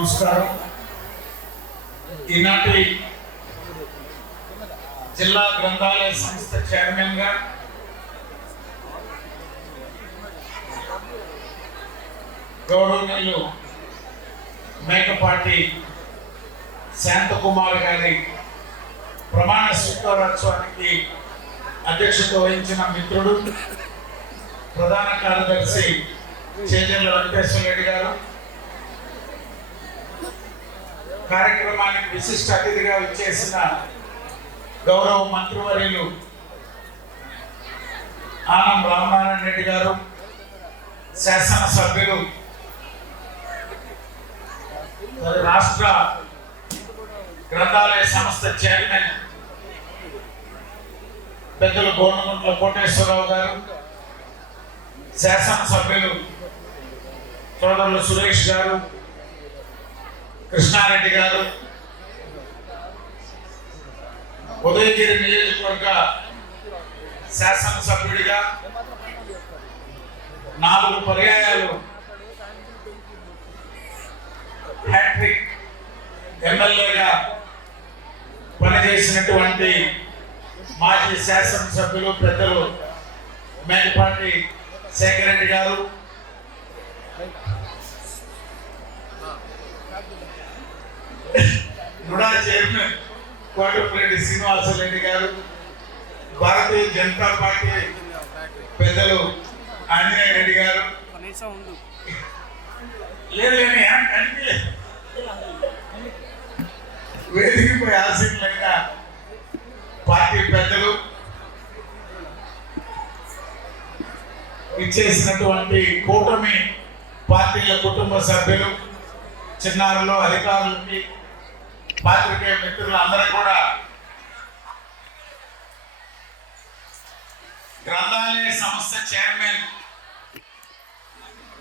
నమస్కారం. ఈనాటి జిల్లా గ్రంథాలయ సంస్థ చైర్మన్ గా గౌరవనీయులు మేకపాటి శాంతకుమార్ గారి ప్రమాణ స్వీకారోత్సవానికి అధ్యక్షత వహించిన మిత్రుడు ప్రధాన కార్యదర్శి చేజర్ల వెంకటేశ్వర రెడ్డి గారు, కార్యక్రమానికి విశిష్ట అతిథిగా విచ్చేసిన గౌరవ మంత్రివర్యులు ఆనం రామనారాయణ రెడ్డి గారు, శాసనసభ్యులు రాష్ట్ర గ్రంథాలయ సంస్థ చైర్మన్ పెద్దలు గోనగుంట్ల కోటేశ్వరరావు గారు, శాసనసభ్యులు సోదరులు సురేష్ గారు, కృష్ణారెడ్డి గారు, ఉదయగిరి నియోజకవర్గ శాసనసభ్యుడిగా 4 పర్యాయాలు హ్యాట్రిక్ ఎమ్మెల్యేగా పనిచేసినటువంటి మాజీ శాసనసభ్యులు పెద్దలు మేకపాటి శేఖర్ రెడ్డి గారు, నుడా చైర్మన్ కోటమిరెడ్డి శ్రీనివాసరెడ్డి గారు, భారతీయ జనతా పార్టీ పెద్దలు ఆంజనేయ రెడ్డి గారు, వేదికపై ఆసీనులైన పార్టీ పెద్దలు, ఇచ్చేసినటువంటి కూటమి పార్టీల కుటుంబ సభ్యులు, చిన్నారులు, అధికారులకి, పాత్రికేయ మిత్రులు అందరూ కూడా గ్రంథాలయ సంస్థ చైర్మన్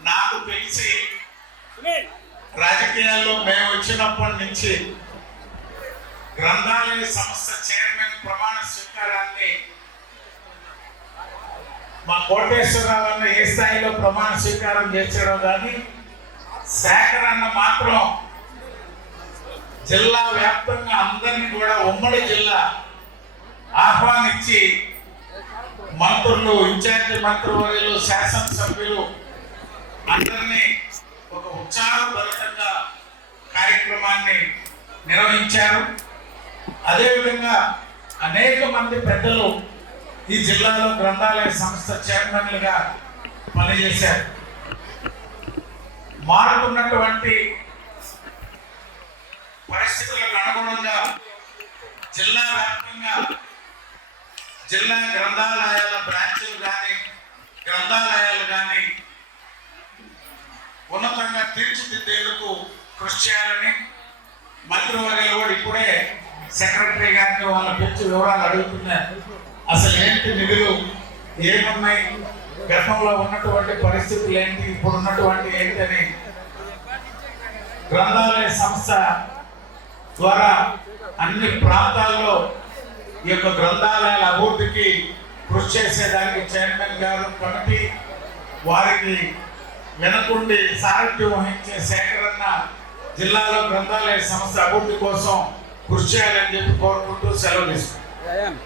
నాకు తెలిసి రాజకీయాల్లో మేము వచ్చినప్పటి నుంచి గ్రంథాలయ సంస్థ చైర్మన్ ప్రమాణ స్వీకారాన్ని మా కోటేశ్వరరావు అన్న ఏ స్థాయిలో ప్రమాణ స్వీకారం చేశాడో కానీ సేకరణ మాత్రం జిల్లా వ్యాప్తంగా అందరినీ కూడా ఉమ్మడి జిల్లా ఆహ్వానించి మంత్రులు, ఇన్ఛార్జి మంత్రివర్యులు, శాసనసభ్యులు అందరినీ ఒక ఉత్సాహభరితంగా కార్యక్రమాన్ని నిర్వహించారు. అదేవిధంగా అనేక మంది పెద్దలు ఈ జిల్లాలో గ్రంథాలయ సంస్థ చైర్మన్లుగా పనిచేశారు. మారుతున్నటువంటి పరిస్థితులకు అనుగుణంగా జిల్లా వ్యాప్తంగా జిల్లా గ్రంథాలయాల బ్రాంచులు కానీ గ్రంథాలయాలు కానీ ఉన్నతంగా తీర్చిదిద్దేందుకు కృషి చేయాలని మంత్రివర్యులు కూడా ఇప్పుడే సెక్రటరీ గారిని వాళ్ళ పిలిచి వివరాలు అడుగుతున్నారు. అసలు ఏంటి నిధులు ఏమున్నాయి, గతంలో ఉన్నటువంటి పరిస్థితులు ఏంటి, ఇప్పుడు ఉన్నటువంటి ఏంటి అని గ్రంథాలయ సంస్థ ద్వారా అన్ని ప్రాంతాల్లో ఈ యొక్క గ్రంథాలయాల అభివృద్ధికి కృషి చేసేదానికి చైర్మన్ గారు, కమిటీ వారికి వెనకుండి సారథ్యం వహించే సేకరణ జిల్లాలో గ్రంథాలయ సంస్థ అభివృద్ధి కోసం కృషి చేయాలని చెప్పి కోరుకుంటూ సెలవు తీసుకుంటాం.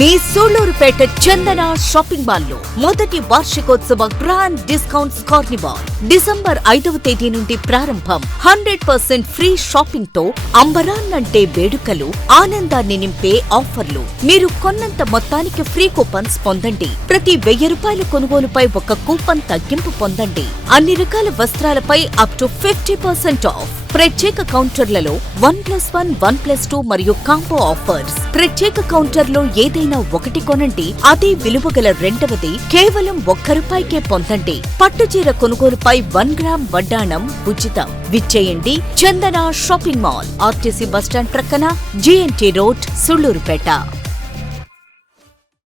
మీ సూళ్లూరుపేట చందన షాపింగ్ మాల్ లో మొదటి వార్షికోత్సవ గ్రాండ్ డిస్కౌంట్స్ కార్నివాల్ డిసెంబర్ 5వ తేదీ నుండి ప్రారంభం. 100% ఫ్రీ షాపింగ్ తో అంబరాన్నంటే వేడుకలు, ఆనందాన్ని నింపే ఆఫర్లు. మీరు కొన్నంత మొత్తానికి ఫ్రీ కూపన్స్ పొందండి. ప్రతి 1000 రూపాయల కొనుగోలుపై ఒక కూపన్ తగ్గింపు పొందండి. అన్ని రకాల వస్త్రాలపై అప్ టు 50% ఆఫ్. ప్రత్యేక కౌంటర్లలో 1+1, 1+2 మరియు కాంబో ఆఫర్స్. ప్రత్యేక కౌంటర్లో ఏదైనా ఒకటి కొనండి, అదే విలువగల రెండవది కేవలం ₹1 పొందండి. పట్టుచీర కొనుగోలుపై 1 గ్రామ్ వడ్డాణం ఉచితం. విచ్చేయండి చందన షాపింగ్ మాల్, ఆర్టీసీ బస్టాండ్ ప్రక్కన, జీఎన్టీ రోడ్, సూళ్లూరుపేట.